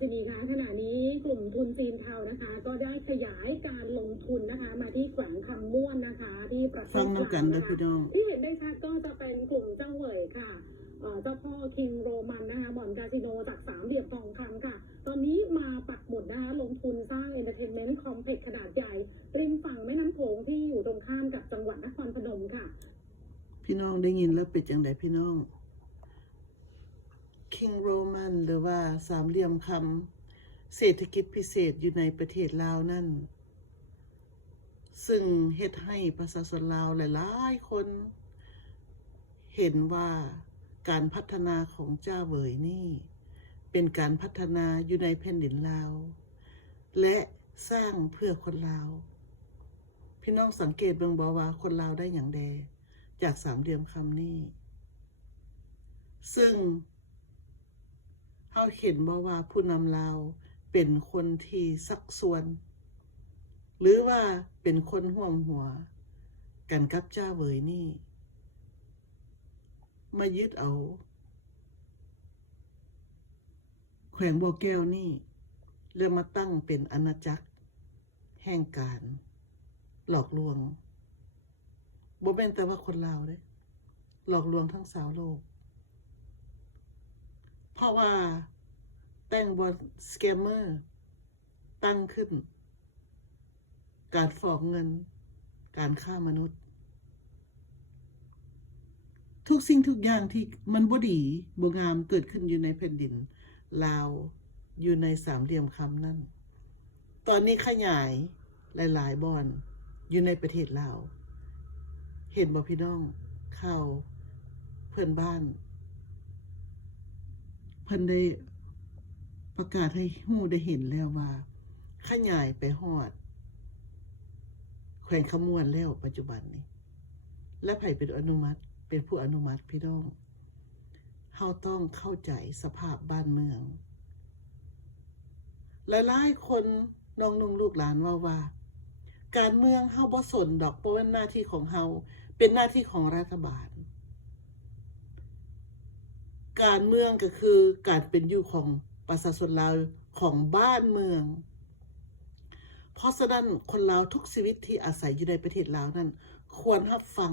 สินีคะขณะนี้กลุ่มทุนจีนเทานะคะก็ได้ขยายการลงทุนนะคะมาที่แขวงคำม่วนนะคะที่ประเทศลาวนะคะที่เห็นได้ชัดก็จะเป็นกลุ่มเจ้าเหวยค่ะเจ้าพ่อคิงโรมันนะคะบ่อนคาสิโนจากสามเหลี่ยมทองคำค่ะตอนนี้มาปักหมุดนะคะลงทุนสร้างเอนเตอร์เทนเมนต์คอมเพล็กซ์ขนาดใหญ่ริมฝั่งแม่น้ำโขงที่อยู่ตรงข้ามกับจังหวัดนครพนมค่ะพี่น้องได้ยินแล้วเป็นจังไดพี่น้องคิงโรมันหรือว่าสามเหลี่ยมคำเศรษฐกิจพิเศษอยู่ในประเทศลาวนั่นซึ่งเฮ็ดให้ประชาชนลาวหลายๆคนเห็นว่าการพัฒนาของเจ้าเหวยนี่เป็นการพัฒนาอยู่ในแผ่นดินลาวและสร้างเพื่อคนลาวพี่น้องสังเกตเบิ่งบ่ว่าคนลาวได้อย่างใดจากสามเหลี่ยมคำนี้ซึ่งเราเห็นบ่ว่าผู้นำลาวเป็นคนที่สักส่วนหรือว่าเป็นคนห่วงหัวกันกับเจ้าเหวยนี่มายึดเอาแขวงบ่อแก้วนี่เรื่องมาตั้งเป็นอาณาจักรแห่งการหลอกลวงบ่แม่นแต่ว่าคนลาวเด้หลอกลวงทั้งชาวโลกเพราะว่าแต่งบอลสแกมเมอร์ตั้งขึ้นการฟอกเงินการฆ่ามนุษย์ทุกสิ่งทุกอย่างที่มันบ่ดีบ่งามเกิดขึ้นอยู่ในแผ่นดินลาวอยู่ในสามเหลี่ยมคำนั่นตอนนี้ขยายหลายๆบอนอยู่ในประเทศลาวเห็นบ่พี่น้องข่าวเพื่อนบ้านเพิ่นได้ประกาศให้ฮู้ได้เห็นแล้วว่าขยายไปฮอดแขวงคำม่วนแล้วปัจจุบันนี้และไผเป็นอนุมัติเป็นผู้อนุมัติพี่น้องเฮาต้องเข้าใจสภาพบ้านเมืองหลายๆคนน้องนุ่งลูกหลานว่าการเมืองเฮาบ่สนดอกเพราะว่าหน้าที่ของเฮาเป็นหน้าที่ของรัฐบาลการเมืองก็คือการเป็นอยู่ของประชาชนลาวของบ้านเมืองเพราะฉะนั้นคนลาวทุกชีวิตที่อาศัยอยู่ในประเทศลาวนั้นควรรับฟัง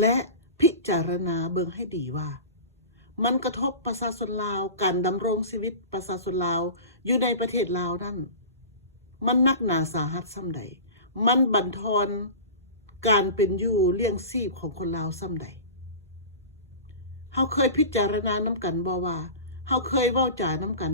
และพิจารณาเบิ่งให้ดีว่ามันกระทบประชาชนลาวการดำรงชีวิตประชาชนลาวอยู่ในประเทศลาวนั้นมันนักหนาสาหัสส่ำใดมันบั่นทอนการเป็นอยู่เลี้ยงชีพของคนลาวส่ำใดเฮาเคยพิจารณานำกันบ่ว่าเฮาเคยเว้าจานำกัน